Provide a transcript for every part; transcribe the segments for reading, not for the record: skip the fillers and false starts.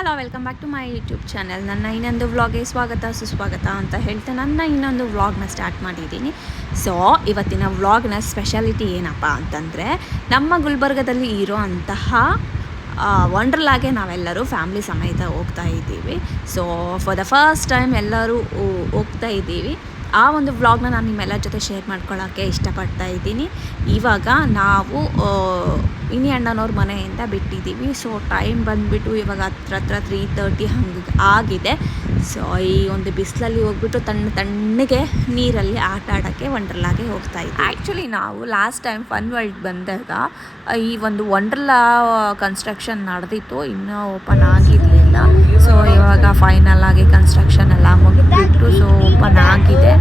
Hello welcome back to my YouTube channel. ನನ್ನ ಇನ್ನೊಂದು ವ್ಲಾಗ್ಗೆ ಸ್ವಾಗತ ಸುಸ್ವಾಗತ ಅಂತ ಹೇಳ್ತಾ ನನ್ನ ಇನ್ನೊಂದು ವ್ಲಾಗ್ನ ಸ್ಟಾರ್ಟ್ ಮಾಡಿದ್ದೀನಿ. ಸೊ ಇವತ್ತಿನ ವ್ಲಾಗ್ನ ಸ್ಪೆಷಾಲಿಟಿ ಏನಪ್ಪ ಅಂತಂದರೆ, ನಮ್ಮ ಗುಲ್ಬರ್ಗದಲ್ಲಿ ಇರೋ ಅಂತಹ ವಂಡರ್ಲಾಗೆ ನಾವೆಲ್ಲರೂ ಫ್ಯಾಮ್ಲಿ ಸಮೇತ ಹೋಗ್ತಾ ಇದ್ದೀವಿ. So for the first time ಎಲ್ಲರೂ ಹೋಗ್ತಾ ಇದ್ದೀವಿ. ಆ ಒಂದು ವ್ಲಾಗ್ನ ನಾನು ನಿಮ್ಮೆಲ್ಲರ ಜೊತೆ ಶೇರ್ ಮಾಡ್ಕೊಳ್ಳೋಕ್ಕೆ ಇಷ್ಟಪಡ್ತಾ ಇದ್ದೀನಿ. ಇವಾಗ ನಾವು ಇನಿ ಅಣ್ಣನವ್ರ ಮನೆಯಿಂದ ಬಿಟ್ಟಿದ್ದೀವಿ. ಸೊ ಟೈಮ್ ಬಂದುಬಿಟ್ಟು ಇವಾಗ ಹತ್ರ 3:30 ಹಂಗೆ ಆಗಿದೆ. ಸೊ ಈ ಒಂದು ಬಿಸಿಲಲ್ಲಿ ಹೋಗ್ಬಿಟ್ಟು ತಣ್ಣಗೆ ನೀರಲ್ಲಿ ಆಟ ಆಡೋಕ್ಕೆ ವಂಡರ್ಲಾಗೆ ಹೋಗ್ತಾ ಇದ್ದೀವಿ. ಆ್ಯಕ್ಚುಲಿ ನಾವು ಲಾಸ್ಟ್ ಟೈಮ್ ಫನ್ ವರ್ಲ್ಡ್ ಬಂದಾಗ ಈ ಒಂದು ವಂಡರ್ಲಾ ಕನ್ಸ್ಟ್ರಕ್ಷನ್ ನಡೆದಿತ್ತು, ಇನ್ನೂ ಓಪನ್ ಆಗಿರಲಿಲ್ಲ. ಸೊ ಇವಾಗ ಫೈನಲ್ ಆಗಿ ಕನ್ಸ್ಟ್ರಕ್ಷನ್ ಎಲ್ಲ ಮುಗಿದ್ಬಿಟ್ಟು ಸೊ ಓಪನ್ ಆಗಿದೆ.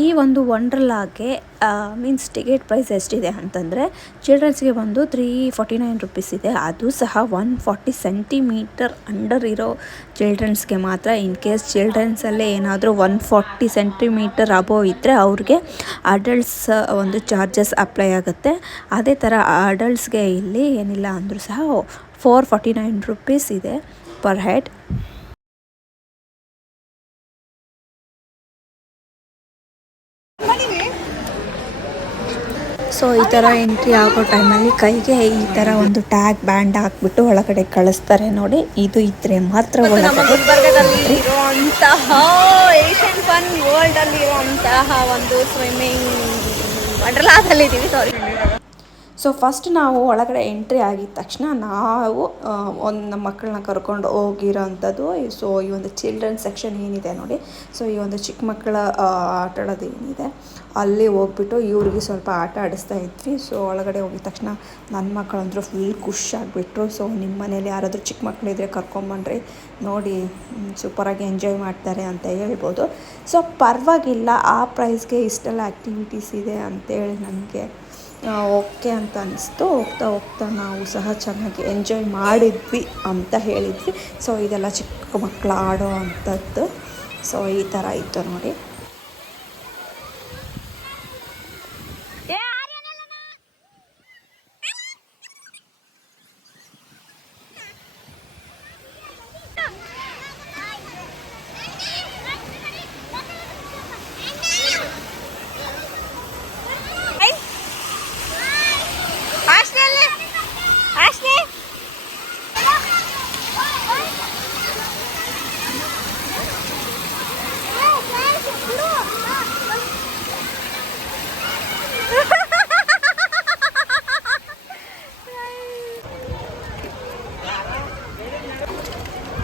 ಈ ಒಂದು ವಂಡರ್ಲಾಗೆ ಮೀನ್ಸ್ ಟಿಕೆಟ್ ಪ್ರೈಸ್ ಎಷ್ಟಿದೆ ಅಂತಂದರೆ, ಚಿಲ್ಡ್ರನ್ಸ್ಗೆ ಬಂದು 349 ರುಪೀಸ್ ಇದೆ. ಅದು ಸಹ 140 ಸೆಂಟಿಮೀಟರ್ ಅಂಡರ್ ಇರೋ ಚಿಲ್ಡ್ರನ್ಸ್ಗೆ ಮಾತ್ರ. ಇನ್ ಕೇಸ್ ಚಿಲ್ಡ್ರನ್ಸಲ್ಲೇ ಏನಾದರೂ 140 ಸೆಂಟಿಮೀಟರ್ ಅಬೋವ್ ಇದ್ದರೆ ಅವ್ರಿಗೆ ಅಡಲ್ಟ್ಸ್ ಒಂದು ಚಾರ್ಜಸ್ ಅಪ್ಲೈ ಆಗುತ್ತೆ. ಅದೇ ಥರ ಅಡಲ್ಟ್ಸ್ಗೆ ಇಲ್ಲಿ ಏನಿಲ್ಲ ಅಂದರೂ ಸಹ 449 ರುಪೀಸ್ ಇದೆ ಪರ್ ಹೆಡ್. ಸೊ ಈ ಥರ ಎಂಟ್ರಿ ಆಗೋ ಟೈಮಲ್ಲಿ ಕೈಗೆ ಈ ಥರ ಒಂದು ಟ್ಯಾಗ್ ಬ್ಯಾಂಡ್ ಹಾಕ್ಬಿಟ್ಟು ಒಳಗಡೆ ಕಳಿಸ್ತಾರೆ ನೋಡಿ. ಇದು ಇದ್ರೆ ಮಾತ್ರ ಗುಲ್ಬರ್ಗದಲ್ಲಿ ಇರುವಂತಹ ಏಷ್ಯನ್ ಫನ್ ವರ್ಲ್ಡ್ ಅಲ್ಲಿ ಇರುವಂತಹ ಒಂದು ಸ್ವಿಮ್ಮಿಂಗ್ ವಂಡರ್ಲಾದಲ್ಲಿದ್ದೀವಿ. ಸಾರಿ. ಸೊ ಫಸ್ಟ್ ನಾವು ಒಳಗಡೆ ಎಂಟ್ರಿ ಆಗಿದ ತಕ್ಷಣ ನಾವು ನಮ್ಮ ಮಕ್ಕಳನ್ನ ಕರ್ಕೊಂಡು ಹೋಗಿರೋ ಅಂಥದ್ದು. ಸೊ ಈ ಒಂದು ಚಿಲ್ಡ್ರನ್ ಸೆಕ್ಷನ್ ಏನಿದೆ ನೋಡಿ, ಸೊ ಈ ಒಂದು ಚಿಕ್ಕ ಮಕ್ಕಳ ಆಟ ಆಡೋದು ಏನಿದೆ ಅಲ್ಲಿ ಹೋಗ್ಬಿಟ್ಟು ಇವ್ರಿಗೆ ಸ್ವಲ್ಪ ಆಟ ಆಡಿಸ್ತಾ ಇದ್ವಿ. ಸೊ ಒಳಗಡೆ ಹೋಗಿದ ತಕ್ಷಣ ನನ್ನ ಮಕ್ಕಳಂದ್ರು ಫುಲ್ ಖುಷಿಯಾಗಿಬಿಟ್ರು. ಸೊ ನಿಮ್ಮ ಮನೇಲಿ ಯಾರಾದರೂ ಚಿಕ್ಕ ಮಕ್ಕಳಿದ್ರೆ ಕರ್ಕೊಂಬನ್ರಿ, ನೋಡಿ ಸೂಪರಾಗಿ ಎಂಜಾಯ್ ಮಾಡ್ತಾರೆ ಅಂತ ಹೇಳ್ಬೋದು. ಸೊ ಪರವಾಗಿಲ್ಲ, ಆ ಪ್ರೈಸ್ಗೆ ಇಷ್ಟೆಲ್ಲ ಆ್ಯಕ್ಟಿವಿಟೀಸ್ ಇದೆ ಅಂತೇಳಿ ನನಗೆ ಓಕೆ ಅಂತ ಅನ್ನಿಸ್ತು. ಹೋಗ್ತಾ ನಾವು ಸಹ ಚೆನ್ನಾಗಿ ಎಂಜಾಯ್ ಮಾಡಿದ್ವಿ ಅಂತ ಹೇಳಿದ್ವಿ. ಸೊ ಇದೆಲ್ಲ ಚಿಕ್ಕ ಮಕ್ಕಳು ಆಡೋ ಅಂಥದ್ದು. ಸೊ ಈ ಥರ ಇತ್ತು ನೋಡಿ.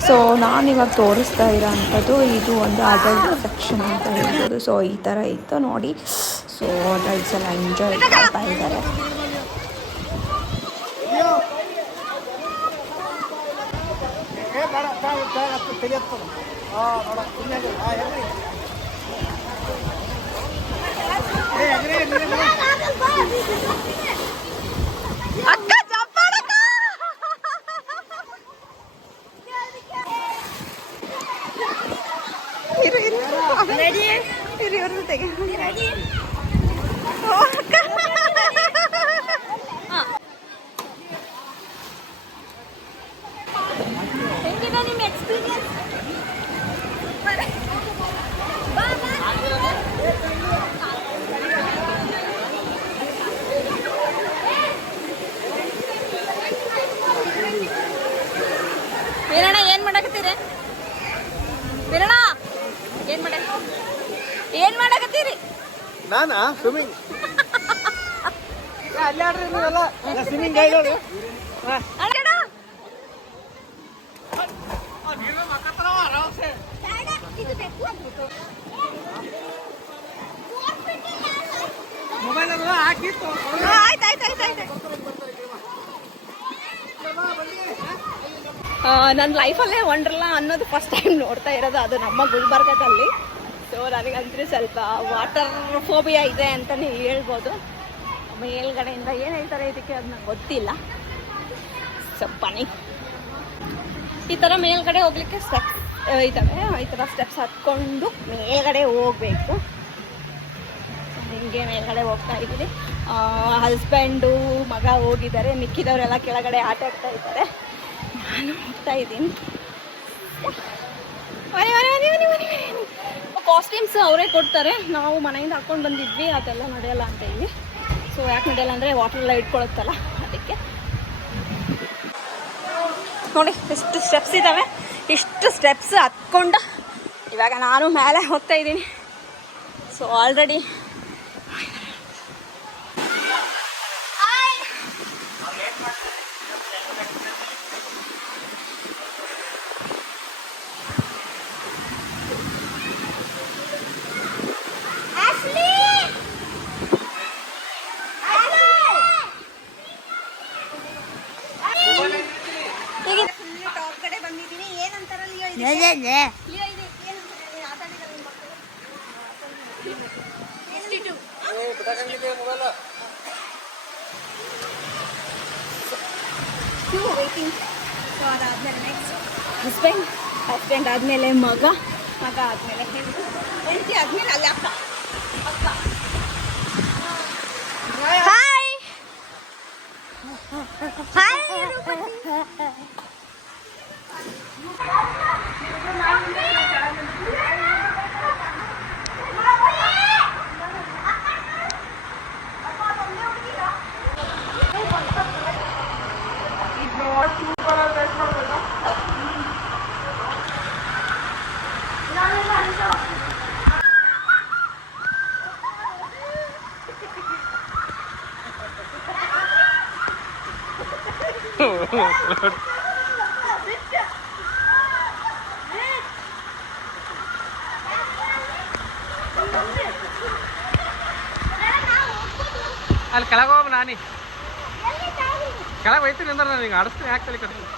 ಸೊ ನಾನಿವಾಗ ತೋರಿಸ್ತಾ ಇರೋ ಅಂಥದ್ದು ಇದು ಒಂದು ಅಡಲ್ಟ್ ಸೆಕ್ಷನ್ ಅಂತ ಹೇಳ್ಬೋದು. ಸೊ ಈ ಥರ ಇತ್ತು ನೋಡಿ. ಸೊ ಅಡಲ್ಟ್ಸ್ ಎಲ್ಲ ಎಂಜಾಯ್ ಮಾಡ್ತಾ ಇದ್ದಾರೆ. experience. ಏನ್ ಮಾಡಕತ್ತೀರಿ? ನಾನಾ ಸ್ವಿಮ್ಮಿಂಗ್ ಅಲ್ಲೇ ಆಡ್ರಿ ನೀವೆಲ್ಲ ಸ್ವಿಮ್ಮಿಂಗ್ ಗೈಡ್ ನೋಡಿ ಅಲ್ಲಡ ಮೊಬೈಲ್ ಎಲ್ಲ ಹಾಕಿತ್ತು. ಆಯ್ತು ನನ್ನ ಲೈಫಲ್ಲೇ ವಂಡರ್ಲಾ ಅನ್ನೋದು ಫಸ್ಟ್ ಟೈಮ್ ನೋಡ್ತಾ ಇರೋದು, ಅದು ನಮ್ಮ ಗುಲ್ಬರ್ಗದಲ್ಲಿ. ಸೊ ನನಗಂದ್ರೆ ಸ್ವಲ್ಪ ವಾಟರ್ ಫೋಬಿಯಾ ಇದೆ ಅಂತಲೇ ಹೇಳ್ಬೋದು. ಮೇಲ್ಗಡೆಯಿಂದ ಏನು ಹೇಳ್ತಾರೆ ಇದಕ್ಕೆ ಅದು ನಂಗೆ ಗೊತ್ತಿಲ್ಲ. ಬನ್ನಿ, ಈ ಥರ ಮೇಲ್ಗಡೆ ಹೋಗ್ಲಿಕ್ಕೆ ಸ್ಟೆಪ್ಸ್ ಇದ್ದಾವೆ. ಈ ಥರ ಸ್ಟೆಪ್ಸ್ ಹತ್ಕೊಂಡು ಮೇಲ್ಗಡೆ ಹೋಗ್ಬೇಕು. ಹಿಂಗೆ ಮೇಲ್ಗಡೆ ಹೋಗ್ತಾ ಇದ್ದೀನಿ. ಹಸ್ಬೆಂಡು ಮಗ ಹೋಗಿದ್ದಾರೆ, ಮಿಕ್ಕಿದವರೆಲ್ಲ ಕೆಳಗಡೆ ಆಟ ಆಡ್ತಾ ಇದ್ದಾರೆ. ನಾನು ಹೋಗ್ತಾ ಇದ್ದೀನಿ. ಕಾಸ್ಟ್ಯೂಮ್ಸ್ ಅವರೇ ಕೊಡ್ತಾರೆ, ನಾವು ಮನೆಯಿಂದ ಹಾಕೊಂಡು ಬಂದಿದ್ವಿ. ಅದೆಲ್ಲ ನಡೆಯಲ್ಲ ಅಂತ ಹೇಳಿ. ಸೊ ಯಾಕೆ ನಡೆಯಲ್ಲ ಅಂದರೆ ವಾಟರ್ ಎಲ್ಲ ಇಟ್ಕೊಳುತ್ತಲ್ಲ, ಅದಕ್ಕೆ. ನೋಡಿ ಎಷ್ಟು ಸ್ಟೆಪ್ಸ್ ಇದ್ದಾವೆ. ಇಷ್ಟು ಸ್ಟೆಪ್ಸ್ ಹತ್ಕೊಂಡು ಇವಾಗ ನಾನು ಮೇಲೆ ಹೋಗ್ತಾ ಇದ್ದೀನಿ. ಸೊ ಆಲ್ರೆಡಿ ಟಾಪ್ ಕಡೆ ಬಂದಿದ್ದೀನಿ. ಏನಂತಾರಲ್ಲ ವೇಟಿಂಗ್. ಸೊ ಅದಾದ್ಮೇಲೆ ನೆಕ್ಸ್ಟ್ ಹಸ್ಬೆಂಡ್ ಆದಮೇಲೆ ಮಗ ಆದಮೇಲೆ ಹೆಂಡತಿ ಆದಮೇಲೆ ಅಲ್ಲಿ ಅಕ್ಕ. ಹಾಯ್ ಅಲ್ಲಿ ಕೆಳಗೆ ಹೋಗ ನಾನಿ ಕೆಳಗೆ ಹೋಯ್ತೀನಿ ಅಂದ್ರೆ ನಾನು ಈಗ ಆಡಿಸ್ತೀನಿ. ಯಾಕೆ ತಲೆ ಕಟ್ತೀನಿ?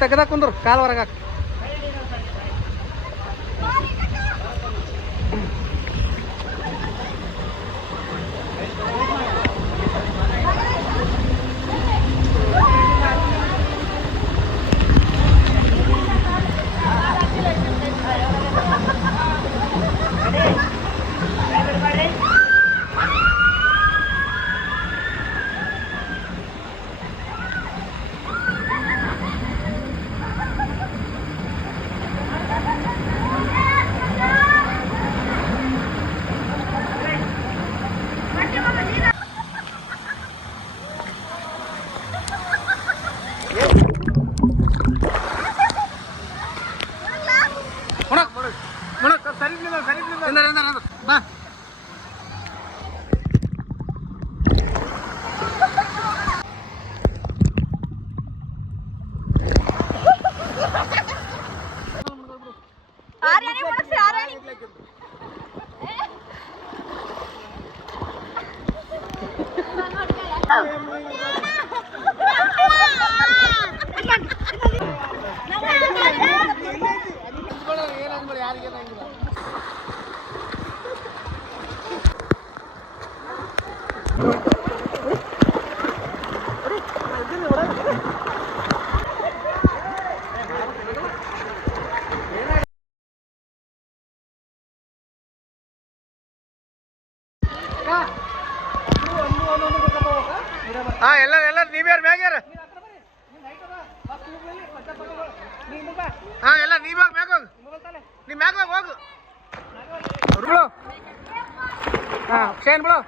ತೆಗ್ದಾಕ ಕುಂದ್ರು ಕಾಲು ಹೊರಗೆ ಹಾಕಿ. ಹಾ ಎಲ್ಲ ನೀವ್ಯಾರು ಮ್ಯಾಗ್ಯಾರ ಹಾ ಎಲ್ಲ ನೀವಾಗ ಮ್ಯಾಗ ಹೋಗು ನೀ ಮ್ಯಾಗ ಹೋಗು ಬಿಡು ಹಾ ಶೇನ್ ಬಿಡು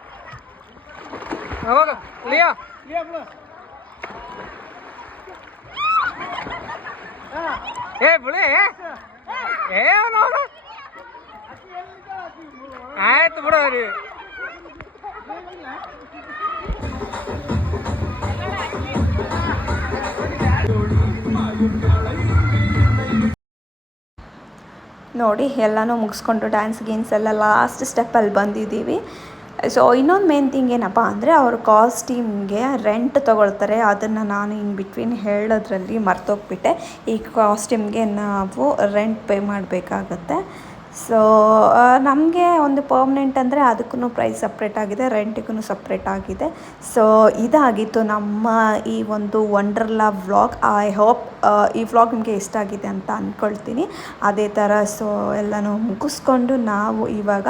ಹೋಗು ಲಿಯಾ ಬಿಡು ಏ ಬಿಳಿ ಏ ನೋಡು ಆಯ್ತು ಬಿಡು ರೀ ನೋಡಿ ಎಲ್ಲನೂ ಮುಗಿಸ್ಕೊಂಡು ಡ್ಯಾನ್ಸ್ ಗೀನ್ಸ್ ಎಲ್ಲ ಲಾಸ್ಟ್ ಸ್ಟೆಪ್ಪಲ್ಲಿ ಬಂದಿದ್ದೀವಿ. ಸೊ ಇನ್ನೊಂದು ಮೇನ್ ಥಿಂಗ್ ಏನಪ್ಪ ಅಂದರೆ ಅವರು ಕಾಸ್ಟ್ಯೂಮ್ಗೆ ರೆಂಟ್ ತೊಗೊಳ್ತಾರೆ. ಅದನ್ನು ನಾನು ಇನ್ ಬಿಟ್ವೀನ್ ಹೇಳೋದ್ರಲ್ಲಿ ಮರ್ತೋಗ್ಬಿಟ್ಟೆ. ಈ ಕಾಸ್ಟ್ಯೂಮ್ಗೆ ನಾವು ರೆಂಟ್ ಪೇ ಮಾಡಬೇಕಾಗತ್ತೆ. ಸೊ ನಮಗೆ ಒಂದು ಪರ್ಮನೆಂಟ್ ಅಂದರೆ ಅದಕ್ಕೂ ಪ್ರೈಸ್ ಸಪ್ರೇಟ್ ಆಗಿದೆ, ರೆಂಟಿಗೂ ಸಪ್ರೇಟ್ ಆಗಿದೆ. ಸೊ ಇದಾಗಿತ್ತು ನಮ್ಮ ಈ ಒಂದು ವಂಡರ್ಲಾ ವ್ಲಾಗ್. ಐ ಹೋಪ್ ಈ ವ್ಲಾಗ್ ನಿಮಗೆ ಇಷ್ಟ ಆಗಿದೆ ಅಂತ ಅಂದ್ಕೊಳ್ತೀನಿ. ಅದೇ ಥರ ಸೊ ಎಲ್ಲನೂ ಮುಗಿಸ್ಕೊಂಡು ನಾವು ಇವಾಗ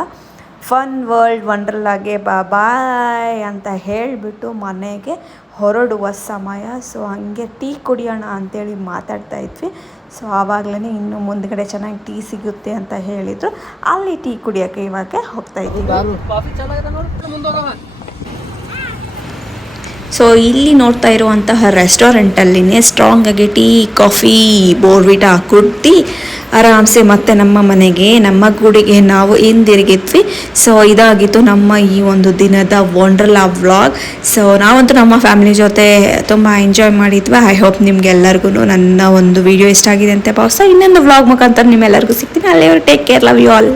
ಫನ್ ವರ್ಲ್ಡ್ ವಂಡರ್ಲಾಗೆ ಬಾಯ್ ಅಂತ ಹೇಳಿಬಿಟ್ಟು ಮನೆಗೆ ಹೊರಡುವ ಸಮಯ. ಸೊ ಹಂಗೆ ಟೀ ಕುಡಿಯೋಣ ಅಂಥೇಳಿ ಮಾತಾಡ್ತಾ ಇದ್ವಿ. ಸೊ ಆವಾಗಲೇ ಇನ್ನು ಮುಂದ್ಗಡೆ ಚೆನ್ನಾಗಿ ಟೀ ಸಿಗುತ್ತೆ ಅಂತ ಹೇಳಿದರು. ಅಲ್ಲಿ ಟೀ ಕುಡಿಯೋಕ್ಕೆ ಇವಾಗ ಹೋಗ್ತಾ ಇದ್ದೀವಿ. ಸೊ ಇಲ್ಲಿ ನೋಡ್ತಾ ಇರುವಂತಹ ರೆಸ್ಟೋರೆಂಟಲ್ಲಿನೇ ಸ್ಟ್ರಾಂಗಾಗಿ ಟೀ ಕಾಫಿ ಬೋರ್ವಿಟಾ ಕುಡ್ದು ಆರಾಮ್ಸೆ ಮತ್ತೆ ನಮ್ಮ ಮನೆಗೆ ನಮ್ಮ ಗುಡಿಗೆ ನಾವು ಹಿಂದಿರುಗಿದ್ವಿ. ಸೊ ಇದಾಗಿತ್ತು ನಮ್ಮ ಈ ಒಂದು ದಿನದ ವಂಡರ್ಲಾ ವ್ಲಾಗ್. ಸೊ ನಾವಂತೂ ನಮ್ಮ ಫ್ಯಾಮಿಲಿ ಜೊತೆ ತುಂಬ ಎಂಜಾಯ್ ಮಾಡಿದ್ವಿ. ಐ ಹೋಪ್ ನಿಮ್ಗೆಲ್ಲರಿಗೂ ನನ್ನ ಒಂದು ವಿಡಿಯೋ ಇಷ್ಟ ಆಗಿದೆ ಅಂತ ಭಾವಿಸ್ತಾ ಇನ್ನೊಂದು ವ್ಲಾಗ್ ಮುಖಾಂತರ ನಿಮ್ಮೆಲ್ಲರಿಗೂ ಸಿಗ್ತೀನಿ. ಅಲ್ಲಿವರು take care, love you all.